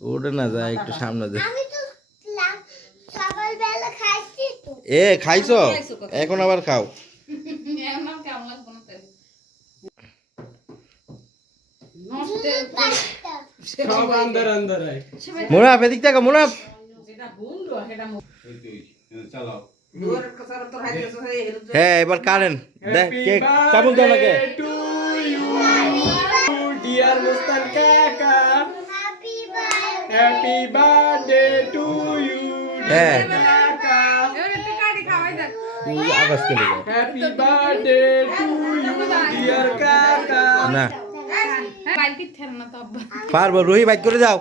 ওটা না যায় একটু সামনে দে। আমি তো সকালবেলা খাইছি তো। এ খাইছো এখন আবার খাও। আমার কেমন লাগবে না তাই নষ্ট সব আন্দার আন্দার হয়। মুনাফ এদিক থেকে মুনাফ। যেটা গুন্ড সেটা চালাও দূরের কথা তো হাইতে সরে হেরু হ্যাঁ এবার কারেন দেখ কেক চাবুক দাও নাকি টু ইউ ডিয়ার মুস্তান কাকা, happy birthday happy birthday to you হ্যাঁ কাকা, এবারে টিকাড়ি খাওয়াই দেখ তুই আকাশ কে লিখো happy birthday to you dear কাকা। না বাইক ঠের না তো আব্বা পারবো রুহি বাইক করে যাও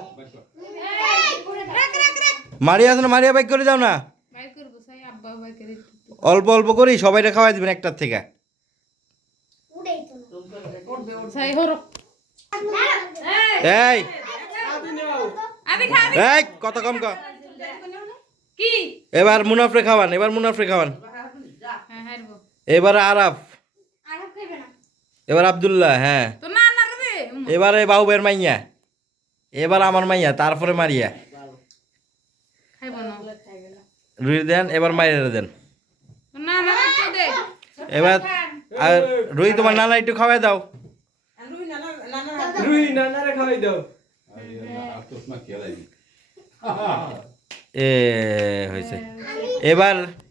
মারিয়া আছে না মারিয়া বাইক করে যাও না বাইক করব সাই আব্বা বাইক করে অল্প অল্প করি সবাইরে খাওয়াই দিবেন একটার থেকে উড়েই তো সাই হরো এই আদি নাও আবি খা এই কত কম কর কি এবার মুনাফরে খাওয়ান এবার মুনাফরে খাওয়ান হ্যাঁ হারবো এবার আরাফ আর খাইবে না। এবার আব্দুল্লাহ হ্যাঁ তো না না রে এবারে বাহুবের মাইয়া এবার আমার মাইয়া তারপরে মারিয়া খাইবো না রুহি দেন এবার মারিয়া দেন তো না না রে তো দে এবার আর রুহি তোমার নানা একটু খাওয়াই দাও রুই নানারে খাওয়াই দাও। আত্মসমা খেলাই এ হয়েছে এবার